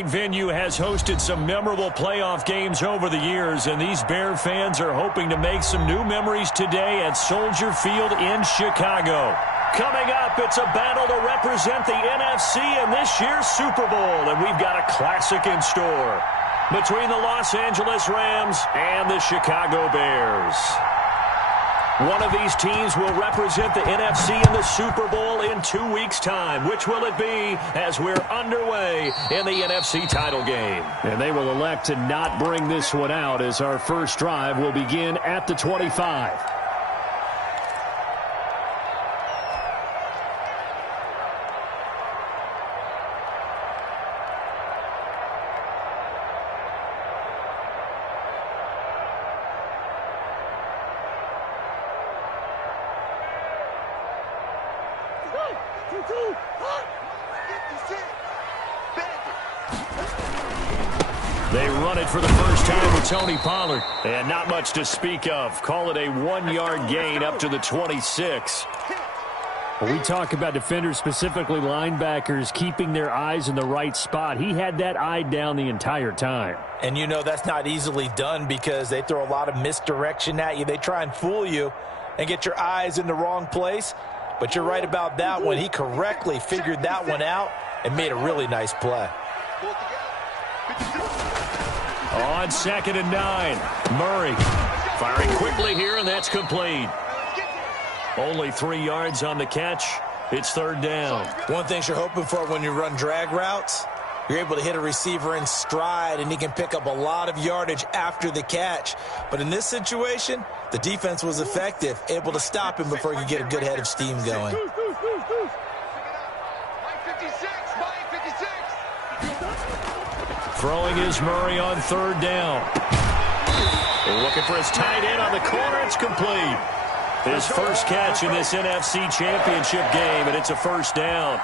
Venue has hosted some memorable playoff games over the years, and these Bear fans are hoping to make some new memories today at Soldier Field in Chicago. Coming up, it's a battle to represent the NFC in this year's Super Bowl, and we've got a classic in store between the Los Angeles Rams and the Chicago Bears. One of these teams will represent the NFC in the Super Bowl in 2 weeks' time. Which will it be as we're underway in the NFC title game? And they will elect to not bring this one out as our first drive will begin at the 25. They run it for the first time with Tony Pollard. And not much to speak of. Call it a 1-yard gain up to the 26. When we talk about defenders, specifically linebackers, keeping their eyes in the right spot, he had that eye down the entire time. And you know that's not easily done because they throw a lot of misdirection at you. They try and fool you and get your eyes in the wrong place. But you're right about that one. He correctly figured that one out and made a really nice play. On 2nd and 9, Murray firing quickly here, and that's complete. Only 3 yards on the catch. It's 3rd down. One thing you're hoping for when you run drag routes, you're able to hit a receiver in stride, and he can pick up a lot of yardage after the catch. But in this situation, the defense was effective, able to stop him before he could get a good head of steam going. Throwing is Murray on 3rd down. They're looking for his tight end on the corner. It's complete. His first catch in this NFC Championship game, and it's a 1st down.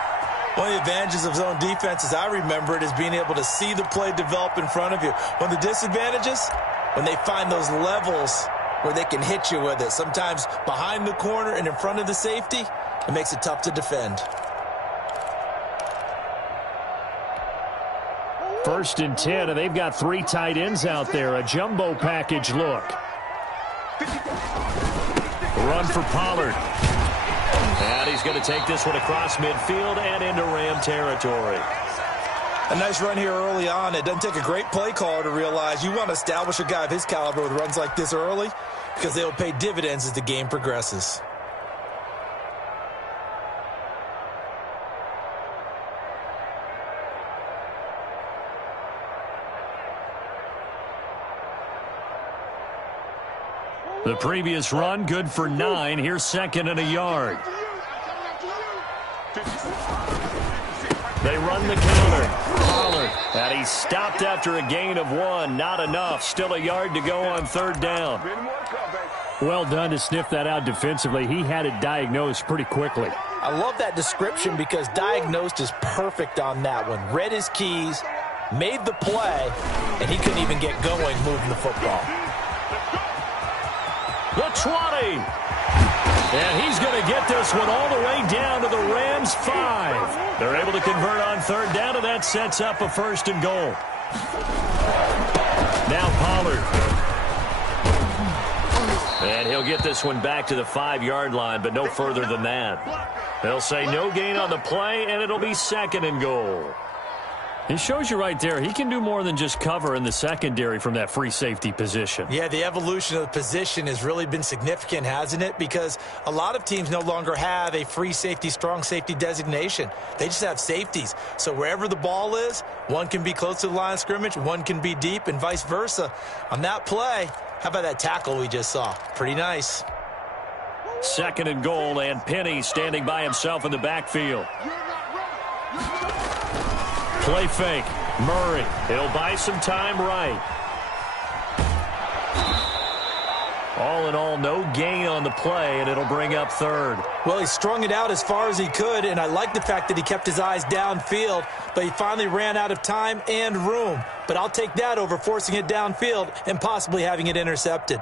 One of the advantages of zone defense, as I remember it, is being able to see the play develop in front of you. One of the disadvantages, when they find those levels where they can hit you with it, sometimes behind the corner and in front of the safety, it makes it tough to defend. 1st and 10, and they've got 3 tight ends out there. A jumbo package look. Run for Pollard. And he's going to take this one across midfield and into Ram territory. A nice run here early on. It doesn't take a great play caller to realize you want to establish a guy of his caliber with runs like this early because they'll pay dividends as the game progresses. The previous run, good for 9. Here's 2nd and a yard. They run the counter. Pollard. And he's stopped after a gain of 1. Not enough. Still a yard to go on 3rd down. Well done to sniff that out defensively. He had it diagnosed pretty quickly. I love that description because diagnosed is perfect on that one. Read his keys, made the play, and he couldn't even get going moving the football. The 20. And he's going to get this one all the way down to the Rams' 5. They're able to convert on 3rd down, and that sets up a 1st and goal. Now Pollard. And he'll get this one back to the 5-yard line, but no further than that. They'll say no gain on the play, and it'll be 2nd and goal. It shows you right there, he can do more than just cover in the secondary from that free safety position. Yeah, the evolution of the position has really been significant, hasn't it? Because a lot of teams no longer have a free safety, strong safety designation. They just have safeties. So wherever the ball is, one can be close to the line of scrimmage, one can be deep, and vice versa. On that play, how about that tackle we just saw? Pretty nice. 2nd and goal, and Penny standing by himself in the backfield. Play fake. Murray. He'll buy some time right. All in all, no gain on the play, and it'll bring up 3rd. Well, he strung it out as far as he could, and I like the fact that he kept his eyes downfield, but he finally ran out of time and room. But I'll take that over forcing it downfield and possibly having it intercepted.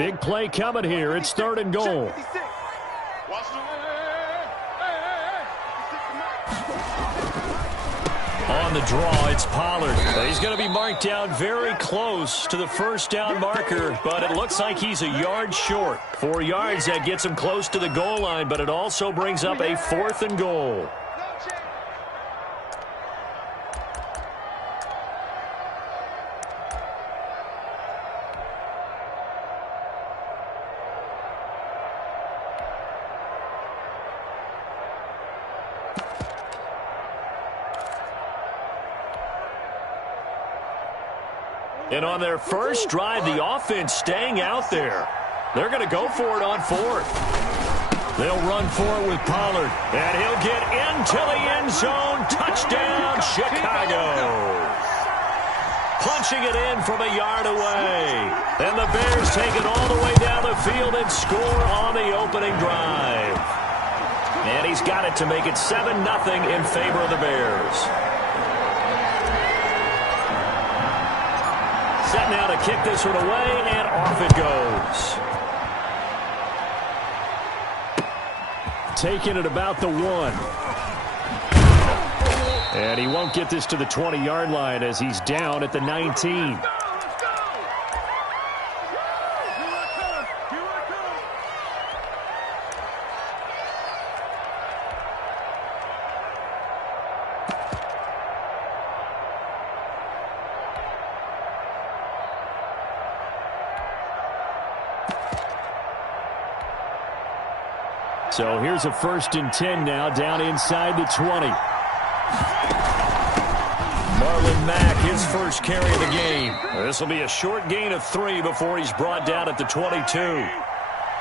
Big play coming here. It's 3rd and goal. On the draw, it's Pollard. He's going to be marked down very close to the first down marker, but it looks like he's a yard short. 4 yards, that gets him close to the goal line, but it also brings up a 4th and goal. And on their first drive, the offense staying out there. They're going to go for it on 4th. They'll run for it with Pollard. And he'll get into the end zone. Touchdown, Chicago. Punching it in from a yard away. And the Bears take it all the way down the field and score on the opening drive. And he's got it to make it 7-0 in favor of the Bears. Set now to kick this one away, and off it goes. Taking it about the 1. And he won't get this to the 20-yard line as he's down at the 19. So here's a 1st and 10 now, down inside the 20. Marlon Mack, his first carry of the game. This will be a short gain of 3 before he's brought down at the 22.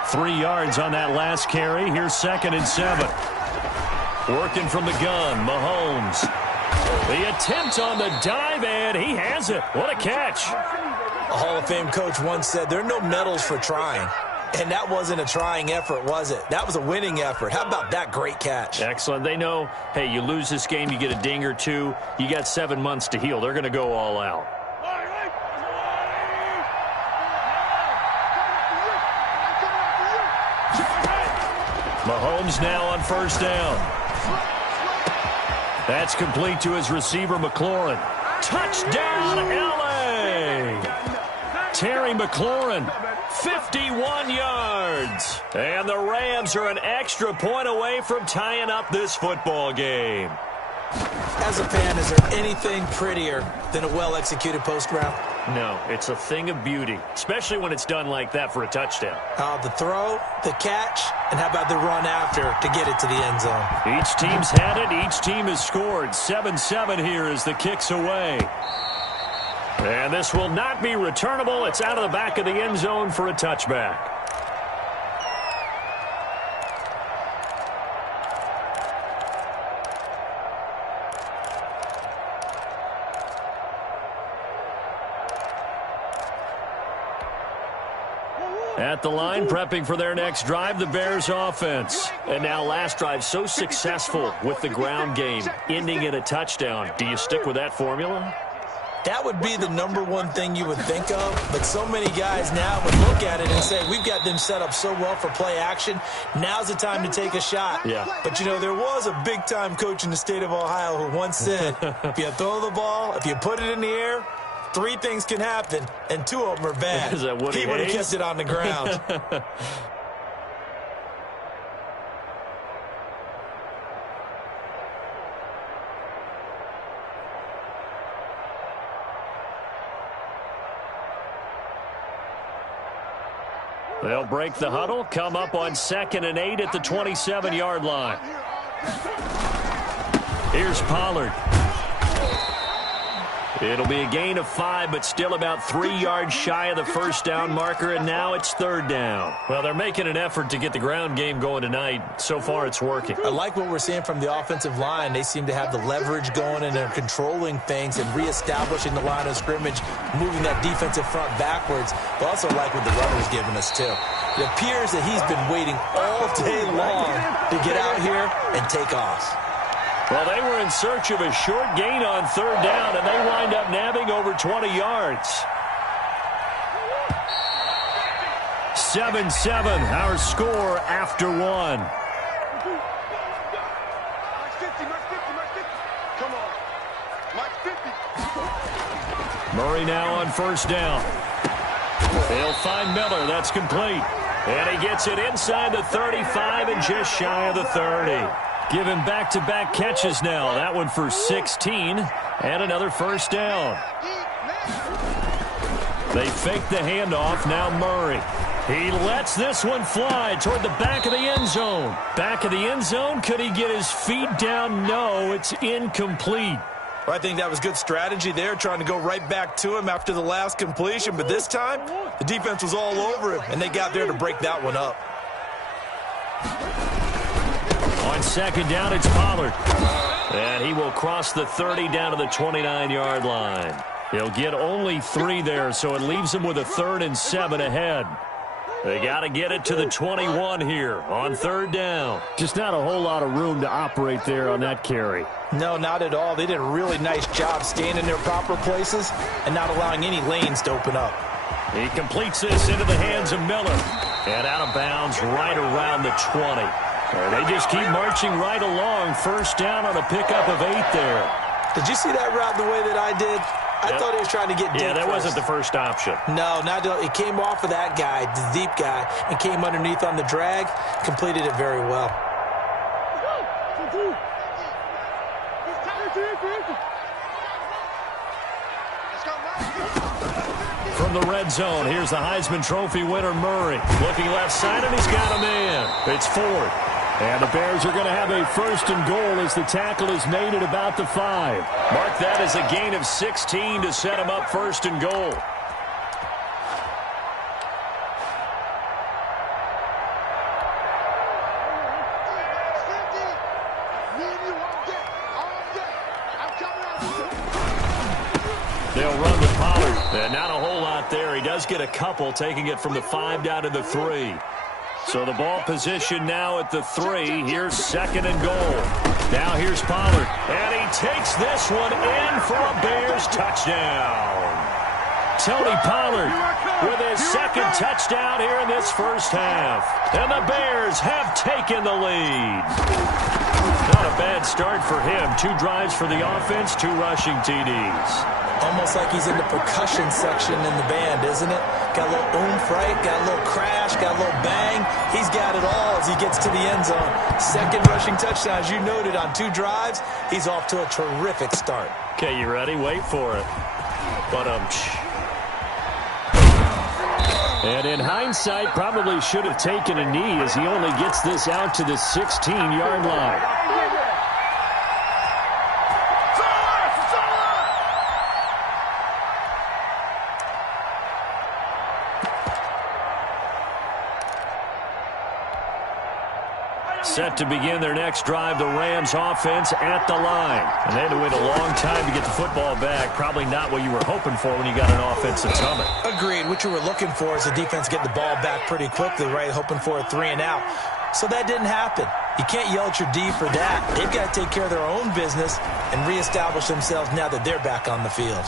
3 yards on that last carry. Here's 2nd and 7. Working from the gun, Mahomes. The attempt on the dive, and he has it. What a catch. A Hall of Fame coach once said there are no medals for trying. And that wasn't a trying effort, was it? That was a winning effort. How about that great catch? Excellent. They know, hey, you lose this game, you get a ding or 2. You got 7 months to heal. They're going to go all out. Mahomes now on 1st down. That's complete to his receiver, McLaurin. Touchdown, L.A. Terry McLaurin. 51 yards. And the Rams are an extra point away from tying up this football game. As a fan, is there anything prettier than a well-executed post route? No, it's a thing of beauty, especially when it's done like that for a touchdown. The throw, the catch, and how about the run after to get it to the end zone? Each team's had it. Each team has scored. 7-7 here as the kick's away. And this will not be returnable. It's out of the back of the end zone for a touchback. At the line, prepping for their next drive, the Bears offense. And now last drive so successful with the ground game, ending in a touchdown. Do you stick with that formula? That would be the #1 thing you would think of, but so many guys now would look at it and say, we've got them set up so well for play action. Now's the time to take a shot. Yeah. But, you know, there was a big-time coach in the state of Ohio who once said, if you throw the ball, if you put it in the air, 3 things can happen, and 2 of them are bad. Is that Woody He would have Hayes? kept it on the ground. They'll break the huddle, come up on 2nd and 8 at the 27-yard line. Here's Pollard. It'll be a gain of 5, but still about 3 yards shy of the first down marker, and now it's 3rd down. Well, they're making an effort to get the ground game going tonight. So far, it's working. I like what we're seeing from the offensive line. They seem to have the leverage going, and they're controlling things and reestablishing the line of scrimmage, moving that defensive front backwards. But also like what the runner's giving us, too. It appears that he's been waiting all day long to get out here and take off. Well, they were in search of a short gain on 3rd down, and they wind up nabbing over 20 yards. 7-7, our score after one. Murray now on first down. He'll find Miller. That's complete. And he gets it inside the 35 and just shy of the 30. Give him back-to-back catches now. That one for 16 and another first down. They fake the handoff. Now Murray. He lets this one fly toward the back of the end zone. Back of the end zone. Could he get his feet down? No, it's incomplete. Well, I think that was good strategy there, trying to go right back to him after the last completion. But this time, the defense was all over him, and they got there to break that one up. On second down, it's Pollard. And he will cross the 30 down to the 29-yard line. He'll get only 3 there, so it leaves him with a 3rd and 7 ahead. They got to get it to the 21 here on third down. Just not a whole lot of room to operate there on that carry. No, not at all. They did a really nice job staying in their proper places and not allowing any lanes to open up. He completes this into the hands of Miller. And out of bounds right around the 20. And they just keep marching right along. First down on a pickup of 8 there. Did you see that route the way that I did? I thought he was trying to get deep. Yeah, that wasn't the first option. No, not it came off of that guy, the deep guy, and came underneath on the drag. Completed it very well. From the red zone, here's the Heisman Trophy winner, Murray. Looking left side, and he's got him in. It's 4th. And the Bears are going to have a 1st and goal as the tackle is made at about the 5. Mark that as a gain of 16 to set him up 1st and goal. They'll run with Pollard. And not a whole lot there. He does get a couple, taking it from the 5 down to the 3. So the ball position now at the 3. Here's 2nd and goal. Now here's Pollard. And he takes this one in for a Bears touchdown. Tony Pollard with his 2nd touchdown here in this first half. And the Bears have taken the lead. Not a bad start for him. 2 drives for the offense, 2 rushing TDs. Almost like he's in the percussion section in the band, isn't it? Got a little oomph, right? Got a little crash, got a little bang. He's got it all as he gets to the end zone. 2nd rushing touchdown, as you noted, on 2 drives. He's off to a terrific start. Okay, you ready? Wait for it. And in hindsight, probably should have taken a knee as he only gets this out to the 16-yard line. Set to begin their next drive, the Rams offense at the line. And they had to wait a long time to get the football back. Probably not what you were hoping for when you got an offensive summit. Agreed. What you were looking for is the defense get the ball back pretty quickly, right? Hoping for a 3 and out. So that didn't happen. You can't yell at your D for that. They've got to take care of their own business and reestablish themselves now that they're back on the field.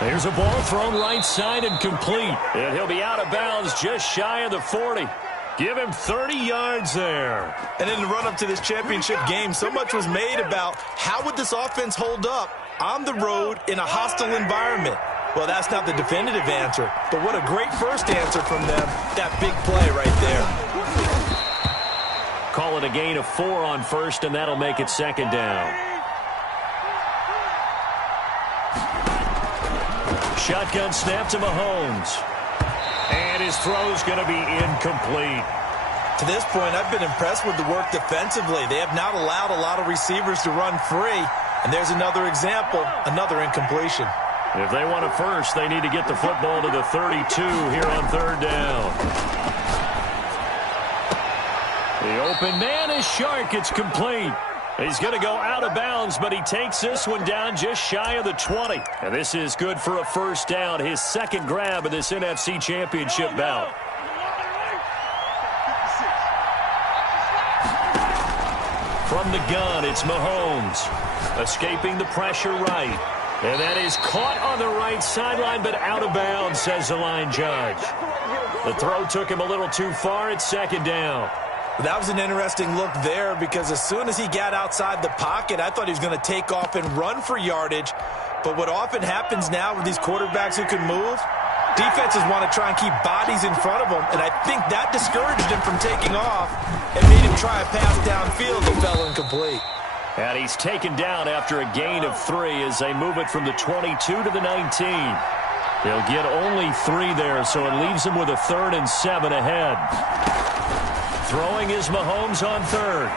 There's a ball thrown right side and complete. And he'll be out of bounds just shy of the 40. Give him 30 yards there. And in the run-up to this championship game, so much was made about how would this offense hold up on the road in a hostile environment. Well, that's not the definitive answer, but what a great first answer from them. That big play right there. Call it a gain of 4 on 1st, and that'll make it 2nd down. Shotgun snap to Mahomes. And his throw's going to be incomplete. To this point, I've been impressed with the work defensively. They have not allowed a lot of receivers to run free. And there's another example, another incompletion. If they want a first, they need to get the football to the 32 here on 3rd down. The open man is Shark. It's complete. He's going to go out of bounds, but he takes this one down just shy of the 20. And this is good for a first down, his 2nd grab of this NFC Championship bout. From the gun, it's Mahomes. Escaping the pressure right. And that is caught on the right sideline, but out of bounds, says the line judge. The throw took him a little too far. It's second down. That was an interesting look there because as soon as he got outside the pocket, I thought he was going to take off and run for yardage. But what often happens now with these quarterbacks who can move, defenses want to try and keep bodies in front of them, and I think that discouraged him from taking off and made him try a pass downfield that fell incomplete. And he's taken down after a gain of 3 as they move it from the 22 to the 19. They'll get only 3 there, so it leaves them with a 3rd and 7 ahead. Throwing is Mahomes on 3rd.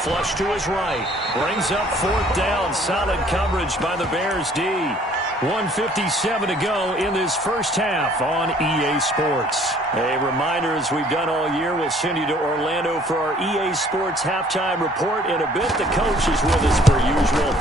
Flush to his right. Brings up 4th down. Solid coverage by the Bears D. 1:57 to go in this first half on EA Sports. A reminder, as we've done all year, we'll send you to Orlando for our EA Sports halftime report in a bit. The coach is with us per usual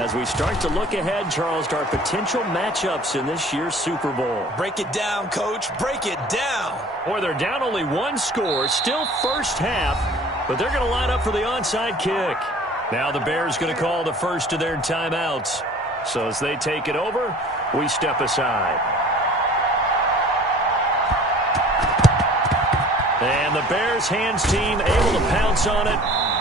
as we start to look ahead, Charles, to our potential matchups in this year's Super Bowl. Break it down, Coach. Break it down. Boy, they're down only 1 score, still first half, but they're going to line up for the onside kick. Now the Bears going to call the first of their timeouts. So as they take it over, we step aside. And the Bears hands team able to pounce on it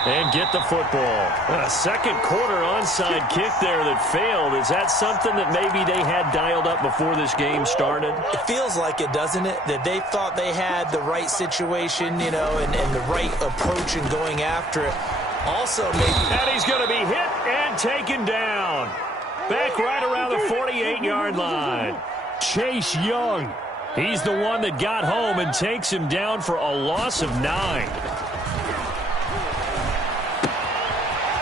and get the football. A second quarter onside kick there that failed. Is that something that maybe they had dialed up before this game started? It feels like it, doesn't it? That they thought they had the right situation, you know, and the right approach in going after it. Also, maybe... And he's going to be hit and taken down. Back right around the 48-yard line. Chase Young. He's the one that got home and takes him down for a loss of 9.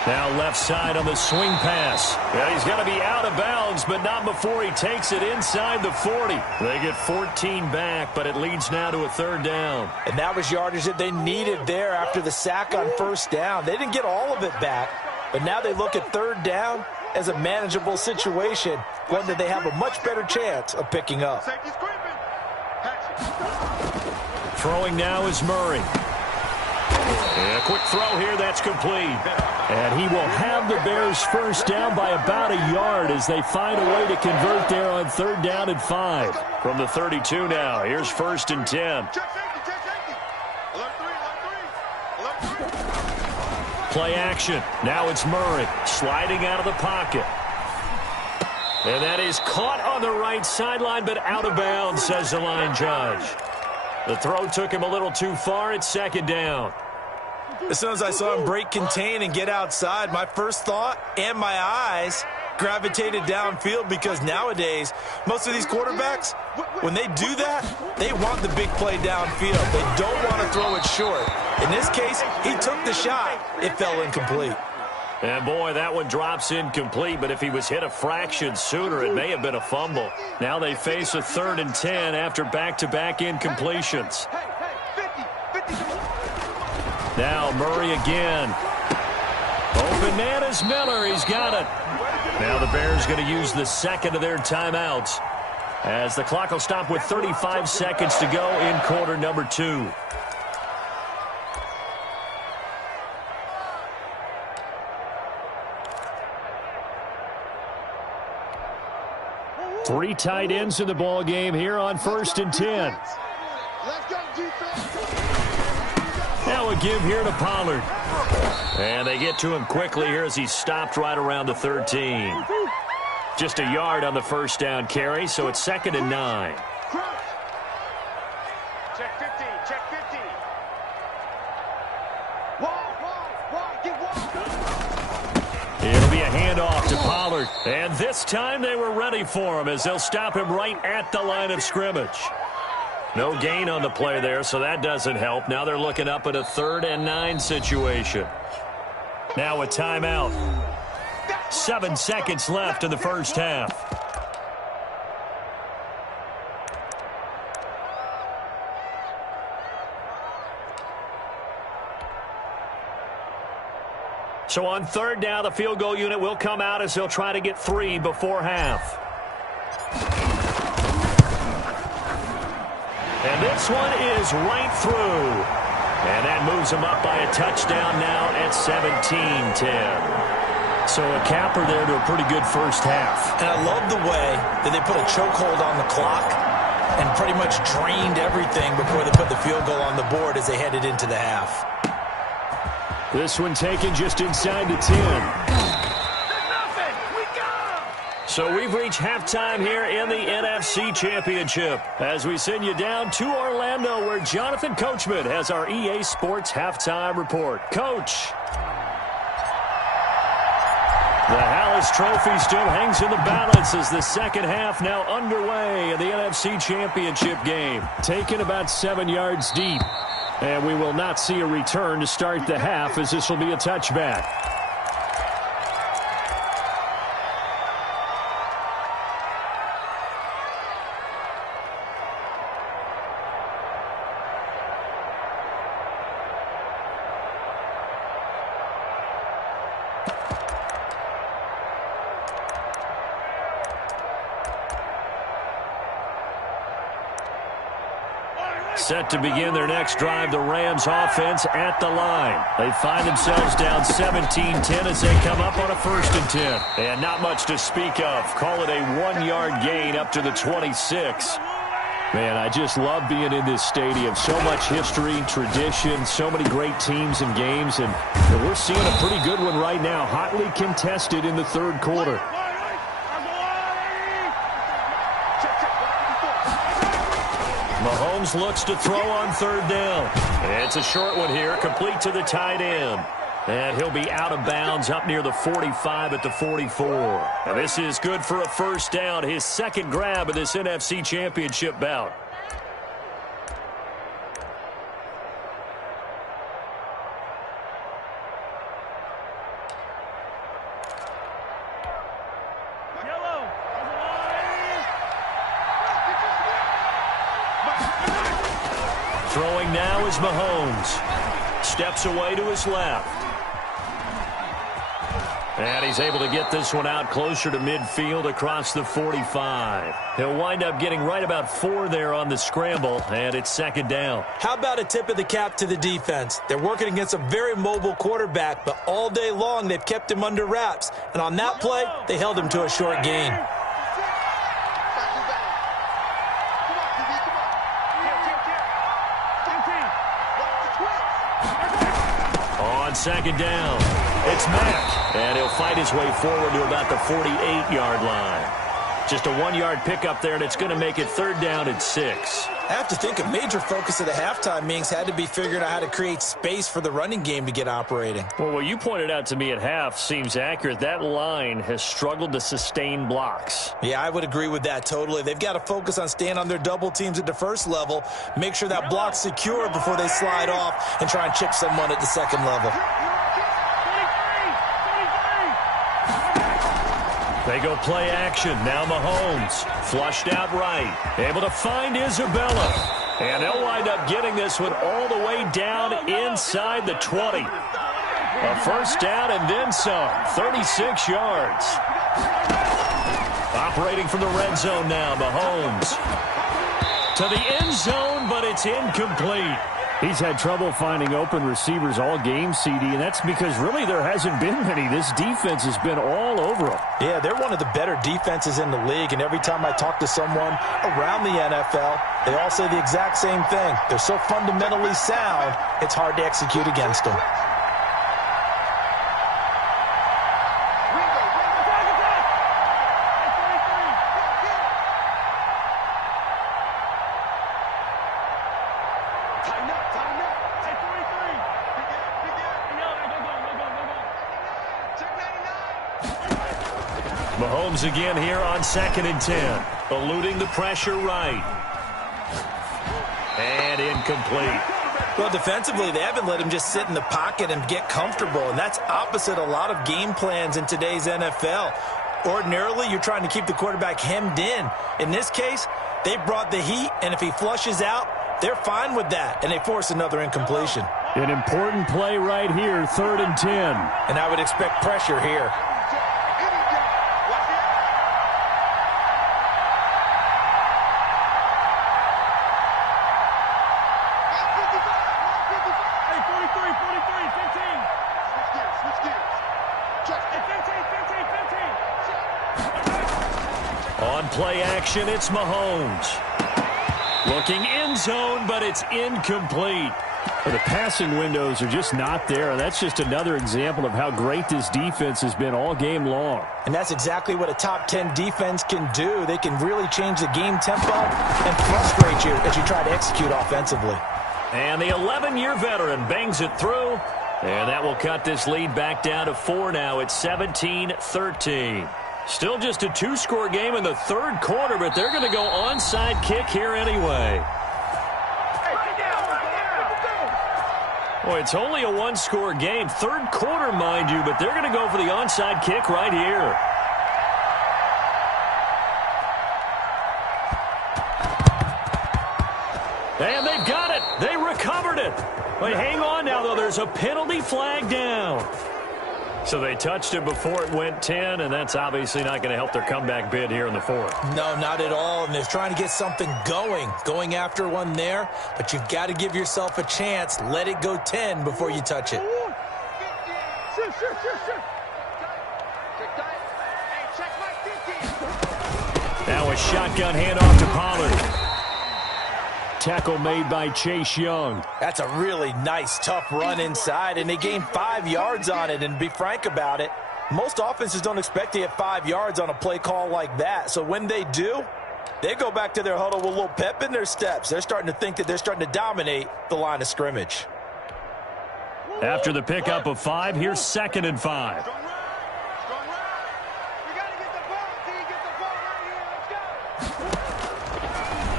Now left side on the swing pass. Yeah, he's going to be out of bounds, but not before he takes it inside the 40. They get 14 back, but it leads now to a 3rd down. And that was yardage that they needed there after the sack on 1st down. They didn't get all of it back, but now they look at 3rd down as a manageable situation, one that they have a much better chance of picking up. Throwing now is Murray. And a quick throw here, that's complete. And he will have the Bears first down by about a yard as they find a way to convert there on 3rd down and 5. From the 32 now, here's 1st and 10. Play action. Now it's Murray sliding out of the pocket. And that is caught on the right sideline, but out of bounds, says the line judge. The throw took him a little too far. It's 2nd down. As soon as I saw him break contain and get outside, my first thought and my eyes gravitated downfield because nowadays, most of these quarterbacks, when they do that, they want the big play downfield. They don't want to throw it short. In this case, he took the shot. It fell incomplete. And, boy, that one drops incomplete, but if he was hit a fraction sooner, it may have been a fumble. Now they face a 3rd and 10 after back-to-back incompletions. Now Murray again. Open man is Miller. He's got it. Now the Bears going to use the second of their timeouts as the clock will stop with 35 seconds to go in quarter number 2. Three tight ends in the ball game here on 1st and 10. Now a give here to Pollard. And they get to him quickly here as he stopped right around the 13. Just a yard on the 1st down carry, so it's 2nd and 9. Check 50, check 50. It'll be a handoff to Pollard. And this time they were ready for him as they'll stop him right at the line of scrimmage. No gain on the play there, so that doesn't help. Now they're looking up at a 3rd and 9 situation. Now a timeout. 7 seconds left in the first half. So on 3rd down, the field goal unit will come out as they'll try to get 3 before half. And this one is right through. And that moves them up by a touchdown now at 17-10. So a capper there to a pretty good first half. And I love the way that they put a chokehold on the clock. and pretty much drained everything before they put the field goal on the board as they headed into the half. This one taken just inside the 10. So we've reached halftime here in the NFC Championship as we send you down to Orlando where Jonathan Coachman has our EA Sports Halftime Report. Coach. The Hallis Trophy still hangs in the balance as the second half now underway in the NFC Championship game. Taken about 7 yards deep. And we will not see a return to start the half as this will be a touchback. Set to begin their next drive, the Rams offense at the line. They find themselves down 17-10 as they come up on a 1st and 10. And not much to speak of. Call it a 1-yard gain up to the 26. Man, I just love being in this stadium. So much history, tradition, so many great teams and games. And we're seeing a pretty good one right now. Hotly contested in the 3rd quarter. Mahomes looks to throw on 3rd down. It's a short one here, complete to the tight end. And he'll be out of bounds up near the 45 at the 44. Now this is good for a 1st down, his 2nd grab of this NFC Championship bout. Throwing now is Mahomes. Steps away to his left. And he's able to get this one out closer to midfield across the 45. He'll wind up getting right about 4 there on the scramble, and it's 2nd down. How about a tip of the cap to the defense? They're working against a very mobile quarterback, but all day long they've kept him under wraps. And on that play, they held him to a short gain. On 2nd down, it's Mack, and he'll fight his way forward to about the 48-yard line. Just a 1-yard pickup there, and it's going to make it 3rd down and 6. I have to think a major focus of the halftime meetings had to be figuring out how to create space for the running game to get operating. Well, what you pointed out to me at half seems accurate. That line has struggled to sustain blocks. Yeah, I would agree with that totally. They've got to focus on staying on their double teams at the 1st level, make sure that block's secure before they slide off and try and chip someone at the 2nd level. They go play action. Now Mahomes. Flushed out right. Able to find Isabella. And they'll wind up getting this one all the way down inside the 20. A 1st down and then some. 36 yards. Operating from the red zone now. Mahomes. To the end zone, but it's incomplete. He's had trouble finding open receivers all game, CD, and that's because really there hasn't been many. This defense has been all over him. Yeah, they're one of the better defenses in the league, and every time I talk to someone around the NFL, they all say the exact same thing. They're so fundamentally sound, it's hard to execute against them. Mahomes again here on 2nd and 10. Eluding the pressure right. And incomplete. Well, defensively, they haven't let him just sit in the pocket and get comfortable, and that's opposite a lot of game plans in today's NFL. Ordinarily, you're trying to keep the quarterback hemmed in. In this case, they brought the heat, and if he flushes out, they're fine with that, and they force another incompletion. An important play right here, 3rd and 10. And I would expect pressure here. On play action, it's Mahomes. Looking end zone, but it's incomplete. The passing windows are just not there. That's just another example of how great this defense has been all game long. And that's exactly what a top 10 defense can do. They can really change the game tempo and frustrate you as you try to execute offensively. And the 11-year veteran bangs it through. And that will cut this lead back down to 4 now. It's 17-13. Still just a 2-score game in the third quarter, but they're going to go onside kick here anyway. Boy, it's only a 1-score game. Third quarter, mind you, but they're going to go for the onside kick right here. And they've got it. They recovered it. But hang on now, though. There's a penalty flag down. So they touched it before it went 10, and that's obviously not going to help their comeback bid here in the fourth. No, not at all, and they're trying to get something going after one there, but you've got to give yourself a chance. Let it go 10 before you touch it. Now a shotgun handoff to Pollard. Tackle made by Chase Young. That's a really nice, tough run inside, and they gained 5 yards on it. And to be frank about it, most offenses don't expect to get 5 yards on a play call like that. So when they do, they go back to their huddle with a little pep in their steps. They're starting to think that they're starting to dominate the line of scrimmage. After the pickup of 5, here's 2nd and 5.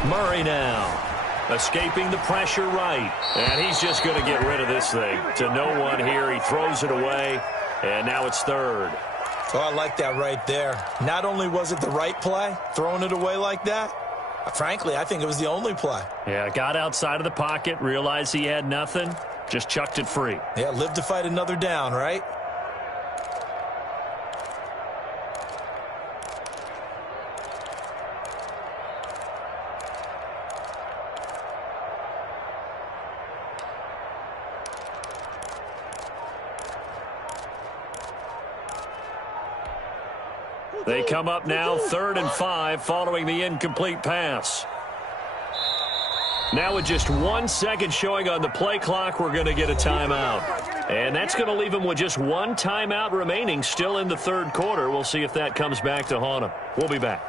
Murray now. Escaping the pressure right. And he's just going to get rid of this thing. To no one here. He throws it away. And now it's 3rd. Oh, I like that right there. Not only was it the right play, throwing it away like that, frankly, I think it was the only play. Yeah, got outside of the pocket, realized he had nothing, just chucked it free. Yeah, live to fight another down, right? They come up now 3rd and 5 following the incomplete pass. Now with just 1 second showing on the play clock, we're going to get a timeout. And that's going to leave them with just 1 timeout remaining still in the third quarter. We'll see if that comes back to haunt them. We'll be back.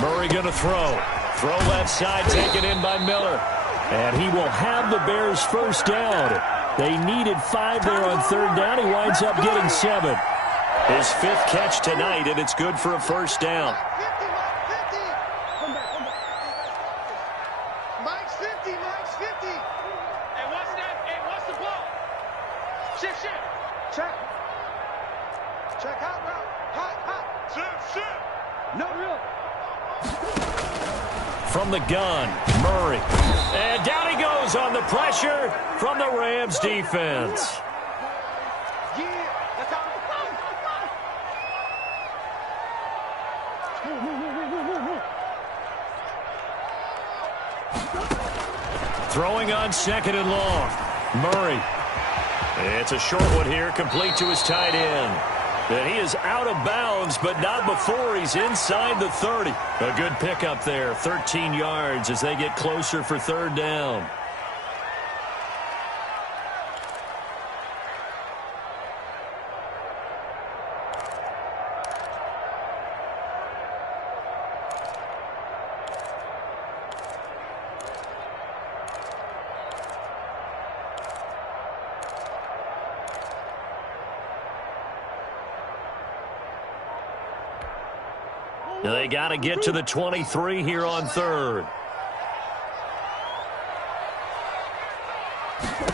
Murray going to throw. Throw left side, taken in by Miller. And he will have the Bears first down. They needed 5 there on 3rd down. He winds up getting 7. His 5th catch tonight, and it's good for a first down. Mike's 50, Mike's 50. Hey, what's that? Hey, what's the ball? Shift. Check. Check hot route. Hot. Shift. No real. From the gun, Murray. And down he goes on the pressure from the Rams defense. Yeah, that's how Throwing on 2nd and long. Murray. It's a short one here, complete to his tight end. And he is out of bounds, but not before he's inside the 30. A good pickup there, 13 yards as they get closer for 3rd down. They got to get to the 23 here on 3rd.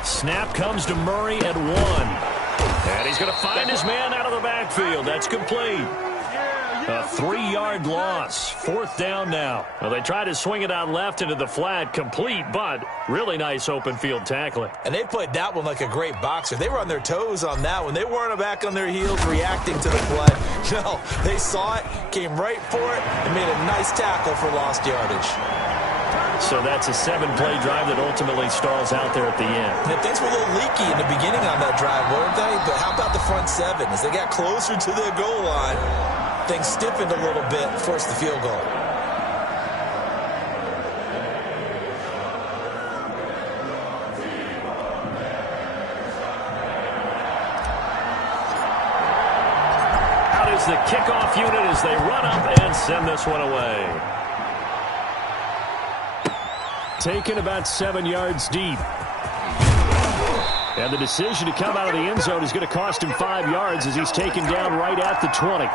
Snap comes to Murray at 1. And he's going to find his man out of the backfield. That's complete. A 3-yard loss. 4th down now. Well, they tried to swing it out left into the flat, complete, but really nice open field tackling. And they played that one like a great boxer. They were on their toes on that one. They weren't back on their heels reacting to the play. No, they saw it, came right for it, and made a nice tackle for lost yardage. So that's a 7-play drive that ultimately stalls out there at the end. Yeah, things were a little leaky in the beginning on that drive, weren't they? But how about the front 7? As they got closer to their goal line, things stiffened a little bit, forced the field goal. Out is the kickoff unit as they run up and send this one away. Taken about 7 yards deep. And the decision to come out of the end zone is going to cost him 5 yards as he's taken down right at the 20.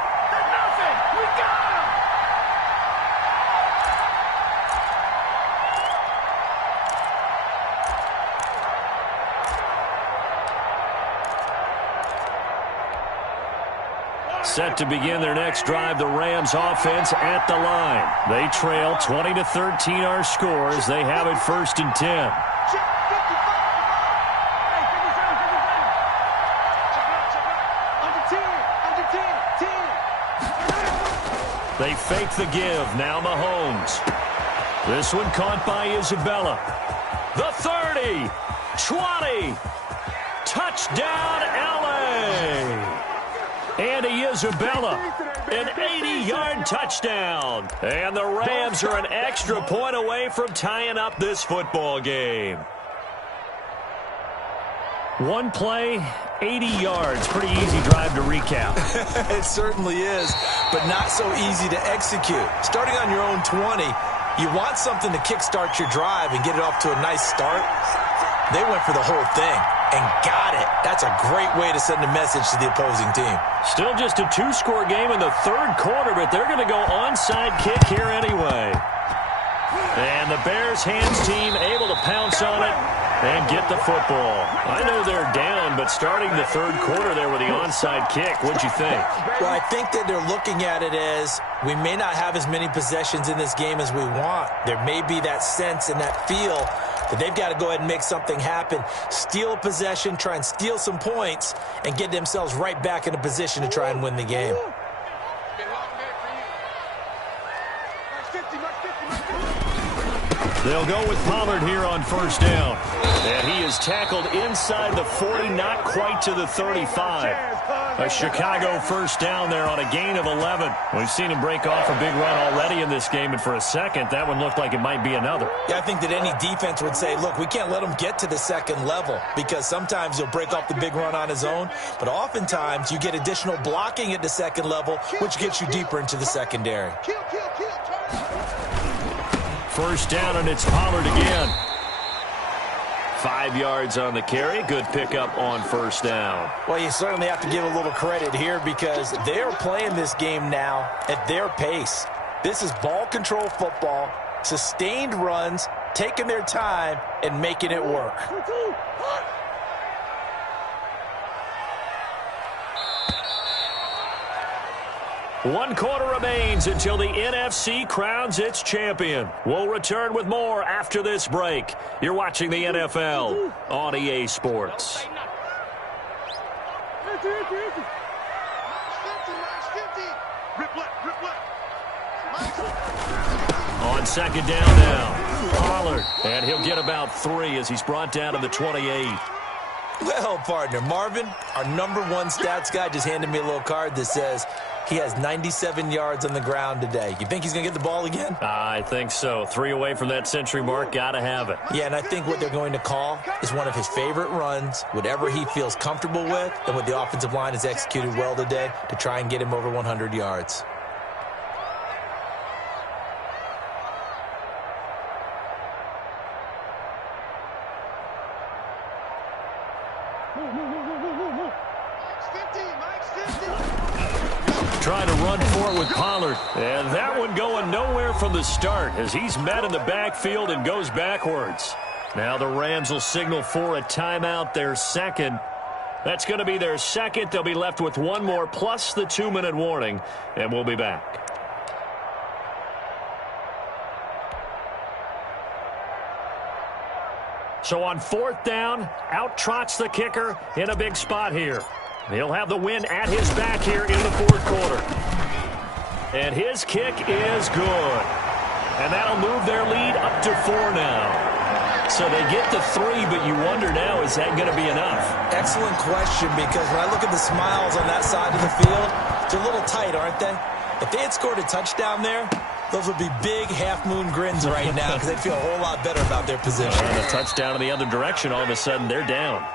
Set to begin their next drive, the Rams offense at the line. They trail 20-13 our score as they have it 1st and 10. They fake the give. Now Mahomes. This one caught by Isabella. The 30. 20. Touchdown, L.A. Andy Isabella, an 80-yard touchdown. And the Rams are an extra point away from tying up this football game. One play, 80 yards. Pretty easy drive to recap. It certainly is, but not so easy to execute. Starting on your own 20, you want something to kickstart your drive and get it off to a nice start. They went for the whole thing and got it. That's a great way to send a message to the opposing team. Still just a 2-score game in the 3rd quarter, but they're going to go onside kick here anyway. And the Bears hands team able to pounce on it and get the football. I know they're down, but starting the 3rd quarter there with the onside kick, what'd you think? Well, I think that they're looking at it as we may not have as many possessions in this game as we want. There may be that sense and that feel that they've got to go ahead and make something happen, steal a possession, try and steal some points, and get themselves right back in a position to try and win the game. They'll go with Pollard here on 1st down. And he is tackled inside the 40, not quite to the 35. A Chicago 1st down there on a gain of 11. We've seen him break off a big run already in this game, and for a second, that one looked like it might be another. Yeah, I think that any defense would say, look, we can't let him get to the 2nd level, because sometimes he'll break off the big run on his own, but oftentimes you get additional blocking at the 2nd level, which gets you deeper into the secondary. 1st down, and it's Pollard again. 5 yards on the carry. Good pickup on 1st down. Well, you certainly have to give a little credit here because they're playing this game now at their pace. This is ball control football, sustained runs, taking their time, and making it work. One quarter remains until the NFC crowns its champion. We'll return with more after this break. You're watching the NFL on EA Sports. On 2nd down now, Pollard, and he'll get about 3 as he's brought down to the 28. Well, partner, Marvin, our #1 stats guy just handed me a little card that says he has 97 yards on the ground today. You think he's going to get the ball again? I think so. 3 away from that century mark. Got to have it. Yeah, and I think what they're going to call is one of his favorite runs, whatever he feels comfortable with, and what the offensive line has executed well today to try and get him over 100 yards. Trying to run for it with Pollard. And that one going nowhere from the start as he's met in the backfield and goes backwards. Now the Rams will signal for a timeout, their 2nd. That's going to be their 2nd. They'll be left with 1 more plus the 2-minute warning, and we'll be back. So on 4th down, out trots the kicker in a big spot here. He'll have the wind at his back here in the 4th quarter. And his kick is good. And that'll move their lead up to 4 now. So they get to 3, but you wonder now, is that going to be enough? Excellent question, because when I look at the smiles on that side of the field, they're a little tight, aren't they? If they had scored a touchdown there, those would be big half-moon grins right now because they'd feel a whole lot better about their position. And a touchdown in the other direction, all of a sudden they're down.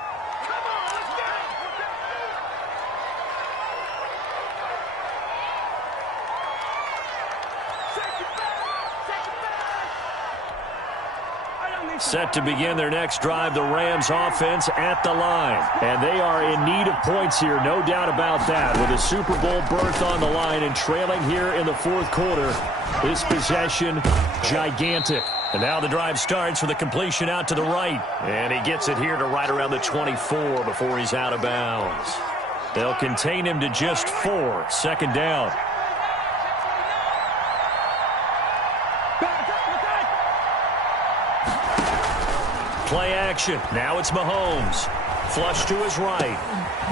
Set to begin their next drive, the Rams offense at the line. And they are in need of points here, no doubt about that. With a Super Bowl berth on the line and trailing here in the fourth quarter, this possession gigantic. And now the drive starts with a completion out to the right. And he gets it here to right around the 24 before he's out of bounds. They'll contain him to just 4, second down. Play action. Now it's Mahomes. Flush to his right.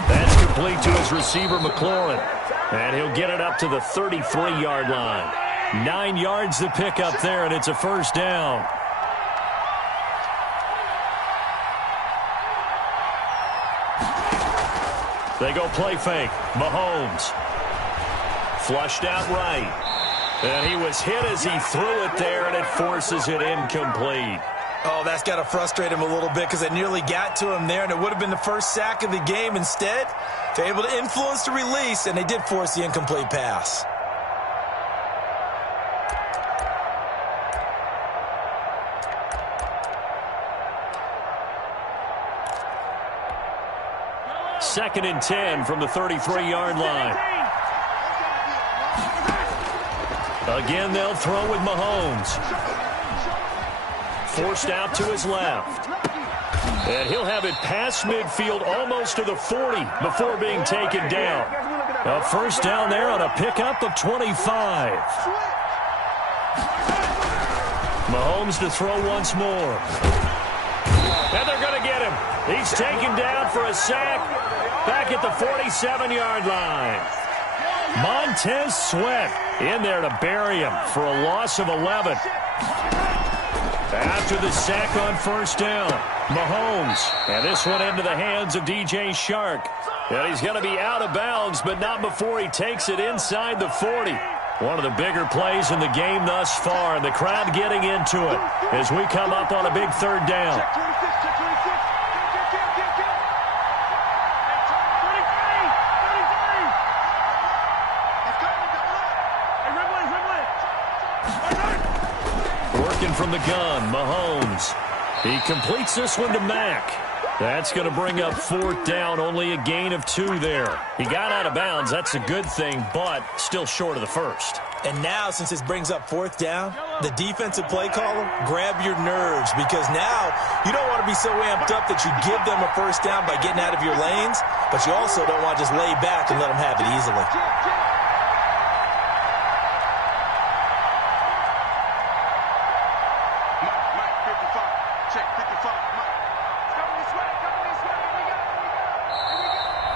That's complete to his receiver, McLaurin. And he'll get it up to the 33-yard line. 9 yards to pick up there, and it's a first down. They go play fake. Mahomes. Flushed out right. And he was hit as he threw it there, and it forces it incomplete. Oh, that's got to frustrate him a little bit because it nearly got to him there, and it would have been the first sack of the game. Instead, they're able to influence the release, and they did force the incomplete pass. Second and 10 from the 33-yard line. Again, they'll throw with Mahomes. Forced out to his left. And he'll have it past midfield almost to the 40 before being taken down. A first down there on a pickup of 25. Mahomes to throw once more. And they're going to get him. He's taken down for a sack back at the 47-yard line. Montez Sweat in there to bury him for a loss of 11. After the sack on first down, Mahomes. And this one into the hands of DJ Shark. And he's going to be out of bounds, but not before he takes it inside the 40. One of the bigger plays in the game thus far, and the crowd getting into it as we come up on a big third down. From the gun, Mahomes. He completes this one to Mack. That's going to bring up fourth down, only a gain of 2 there. He got out of bounds, that's a good thing, but still short of the first. And now, since this brings up fourth down, the defensive play caller, grab your nerves, because now you don't want to be so amped up that you give them a first down by getting out of your lanes, but you also don't want to just lay back and let them have it easily.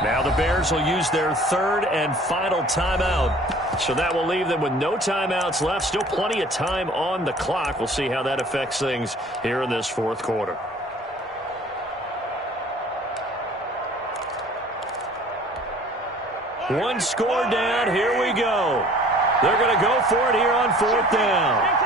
Now the Bears will use their third and final timeout. So that will leave them with no timeouts left. Still plenty of time on the clock. We'll see how that affects things here in this fourth quarter. One score down. Here we go. They're going to go for it here on fourth down.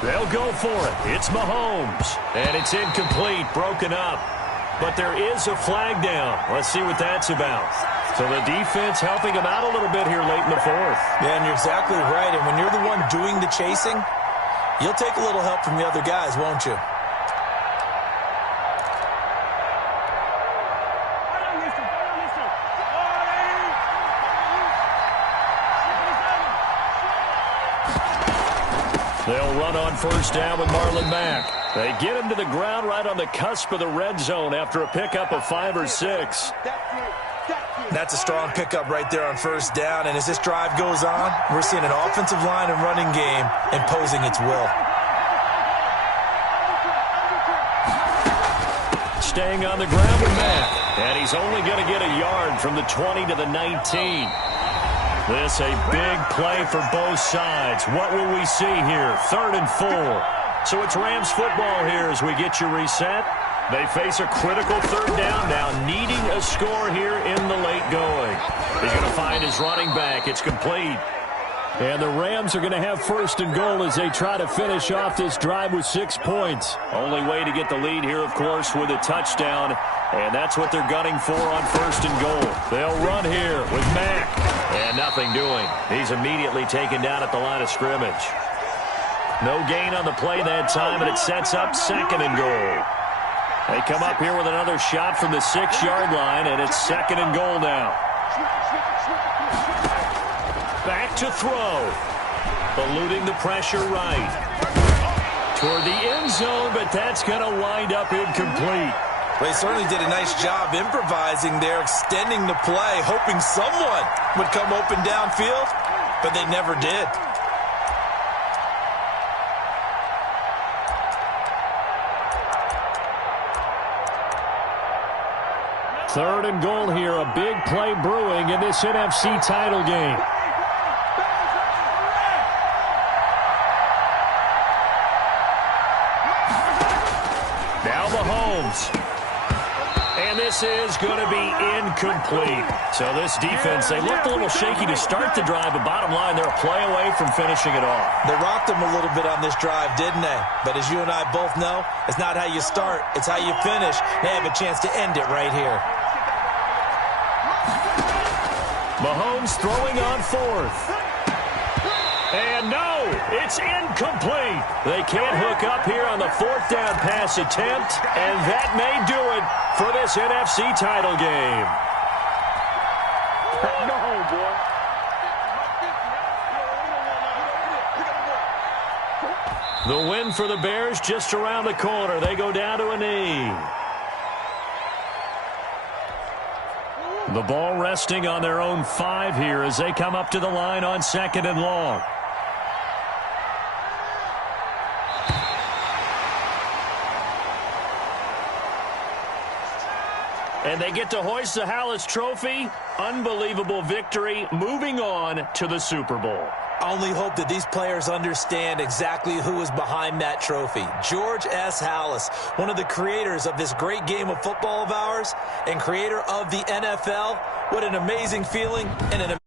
They'll go for it. It's Mahomes. And it's incomplete, broken up. But there is a flag down. Let's see what that's about. So the defense helping them out a little bit here late in the fourth. Yeah, and you're exactly right. And when you're the one doing the chasing, you'll take a little help from the other guys, won't you? They'll run on first down with Marlon Mack. They get him to the ground right on the cusp of the red zone after a pickup of 5 or 6. That's a strong pickup right there on first down, and as this drive goes on, we're seeing an offensive line and running game imposing its will. Staying on the ground with Mack, and he's only going to get a yard from the 20 to the 19. This a big play for both sides. What will we see here? 3rd and 4. So it's Rams football here as we get you reset. They face a critical 3rd down now, needing a score here in the late going. He's going to find his running back. It's complete. And the Rams are going to have 1st and goal as they try to finish off this drive with 6 points. Only way to get the lead here, of course, with a touchdown. And that's what they're gunning for on 1st and goal. They'll run here with Mack. And nothing doing. He's immediately taken down at the line of scrimmage. No gain on the play that time, and it sets up 2nd and goal. They come up here with another shot from the 6-yard line, and it's 2nd and goal now. Back to throw. Eluding the pressure right. Toward the end zone, but that's going to wind up incomplete. Well, he certainly did a nice job improvising there, extending the play, hoping someone would come open downfield, but they never did. Third and goal here, a big play brewing in this NFC title game. Now Mahomes. And this is going to be incomplete. So this defense, they looked a little shaky to start the drive, but bottom line, they're a play away from finishing it off. They rocked them a little bit on this drive, didn't they? But as you and I both know, it's not how you start, it's how you finish. They have a chance to end it right here. Mahomes throwing on 4th. And no, it's incomplete. They can't hook up here on the 4th down pass attempt, and that may do it for this NFC title game. No, boy. The win for the Bears just around the corner. They go down to a knee. The ball resting on their own 5 here as they come up to the line on 2nd and long. And they get to hoist the Hallis Trophy. Unbelievable victory, moving on to the Super Bowl. I only hope that these players understand exactly who is behind that trophy. George S. Hallis, one of the creators of this great game of football of ours and creator of the NFL. What an amazing feeling and an